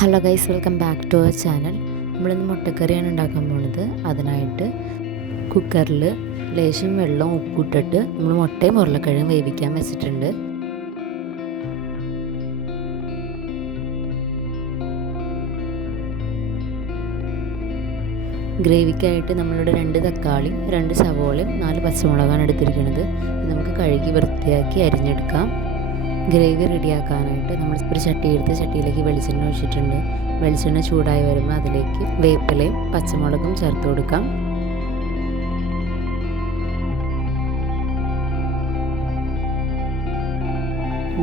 Hello guys, welcome back to our channel. നമ്മളിന്ന് മുട്ടക്കറിയാണ് ഉണ്ടാക്കാൻ പോകുന്നത്. അതിനായിട്ട് കുക്കറിൽ ലേശം വെള്ളവും ഉപ്പിട്ടിട്ട് നമ്മൾ മുട്ടയും ഉരുളക്കിഴങ്ങും വേവിക്കാൻ വെച്ചിട്ടുണ്ട്. ഗ്രേവിക്കായിട്ട് നമ്മളിവിടെ 2 തക്കാളിയും 2 സവോളയും 4 പച്ചമുളകാണ് എടുത്തിരിക്കുന്നത്. നമുക്ക് കഴുകി വൃത്തിയാക്കി അരിഞ്ഞെടുക്കാം. ഗ്രേവി റെഡിയാക്കാനായിട്ട് നമ്മൾ ഒരു ചട്ടി എടുത്ത് ചട്ടിയിലേക്ക് വെളിച്ചെണ്ണ ഒഴിച്ചിട്ടുണ്ട്. വെളിച്ചെണ്ണ ചൂടായി വരുമ്പോൾ അതിലേക്ക് വേപ്പിലയും പച്ചമുളകും ചേർത്ത് കൊടുക്കാം.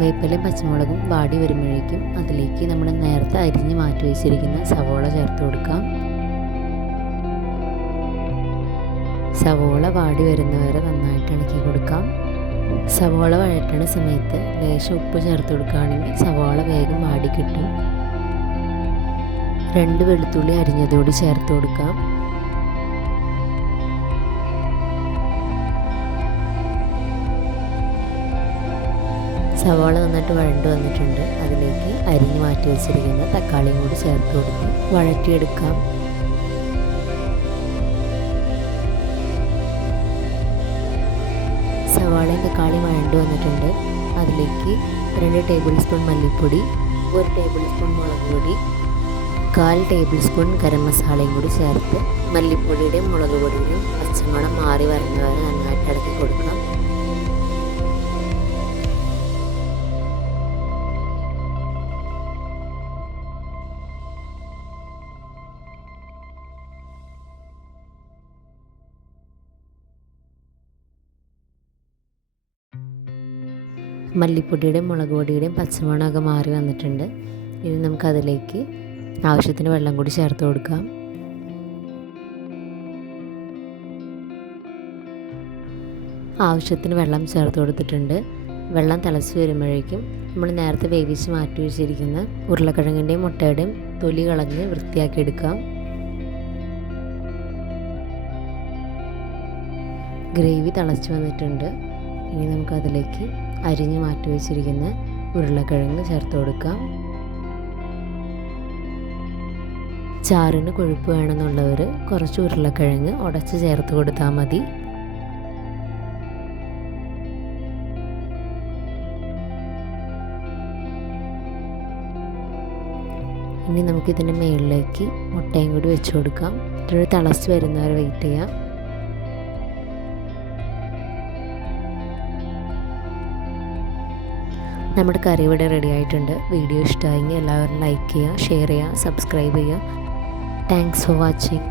വേപ്പിലയും പച്ചമുളകും വാടി വരുമ്പോഴേക്കും അതിലേക്ക് നമ്മൾ നേരത്തെ അരിഞ്ഞ് മാറ്റി വെച്ചിരിക്കുന്ന സവോള ചേർത്ത് കൊടുക്കാം. സവോള വാടി വരുന്നവരെ നന്നായിട്ട് ഇളക്കി കൊടുക്കാം. സവോള വഴറ്റണ സമയത്ത് ലേശം ഉപ്പ് ചേർത്ത് കൊടുക്കുകയാണെങ്കിൽ സവോള വേഗം വാടി കിട്ടും. 2 വെളുത്തുള്ളി അരിഞ്ഞതോടെ ചേർത്ത് കൊടുക്കാം. സവോള നന്നായിട്ട് വഴണ്ട് വന്നിട്ടുണ്ട്. അതിലേക്ക് അരിഞ്ഞ് മാറ്റി വെച്ചിരിക്കുന്ന തക്കാളിയും കൂടി ചേർത്ത് കൊടുത്ത് വഴറ്റിയെടുക്കാം. സവാളയും തക്കാളിയും വഴണ്ട് വന്നിട്ടുണ്ട്. അതിലേക്ക് 2 ടേബിൾ സ്പൂൺ മല്ലിപ്പൊടി, 1 ടേബിൾ സ്പൂൺ മുളക് പൊടി, 1/4 ടേബിൾ സ്പൂൺ ഗരം മസാലയും കൂടി ചേർത്ത് മല്ലിപ്പൊടിയുടെയും മുളക് പൊടിയുടെയും പച്ചമണം മാറി വരുന്നവരെ നന്നായിട്ട് ഇളക്കി കൊടുക്കാം. മല്ലിപ്പൊടിയുടെയും മുളക് പൊടിയുടെയും പച്ചമണമൊക്കെ മാറി വന്നിട്ടുണ്ട്. ഇനി നമുക്കതിലേക്ക് ആവശ്യത്തിന് വെള്ളം കൂടി ചേർത്ത് കൊടുക്കാം. ആവശ്യത്തിന് വെള്ളം ചേർത്ത് കൊടുത്തിട്ടുണ്ട്. വെള്ളം തിളച്ച് വരുമ്പോഴേക്കും നമ്മൾ നേരത്തെ വേവിച്ച് മാറ്റി വെച്ചിരിക്കുന്ന ഉരുളക്കിഴങ്ങിൻ്റെയും മുട്ടയുടെയും തൊലി കളഞ്ഞ് വൃത്തിയാക്കി എടുക്കാം. ഗ്രേവി തിളച്ച് വന്നിട്ടുണ്ട്. ഇനി നമുക്കതിലേക്ക് അരിഞ്ഞ് മാറ്റി വെച്ചിരിക്കുന്ന ഉരുളക്കിഴങ്ങ് ചേർത്ത് കൊടുക്കാം. ചാറിന് കൊഴുപ്പ് വേണമെന്നുള്ളവർ കുറച്ച് ഉരുളക്കിഴങ്ങ് ഉടച്ച് ചേർത്ത് കൊടുത്താൽ മതി. ഇനി നമുക്കിതിൻ്റെ മുകളിലേക്ക് മുട്ടയും കൂടി വെച്ച് കൊടുക്കാം. ഇതൊരു തിളച്ച് വരുന്നവരെ വെയിറ്റ് ചെയ്യാം. നമ്മുടെ കറി ഇവിടെ റെഡി ആയിട്ടുണ്ട്. വീഡിയോ ഇഷ്ടമായെങ്കിൽ എല്ലാവരും ലൈക്ക് ചെയ്യുക, ഷെയർ ചെയ്യുക, സബ്സ്ക്രൈബ് ചെയ്യുക. Thanks for watching.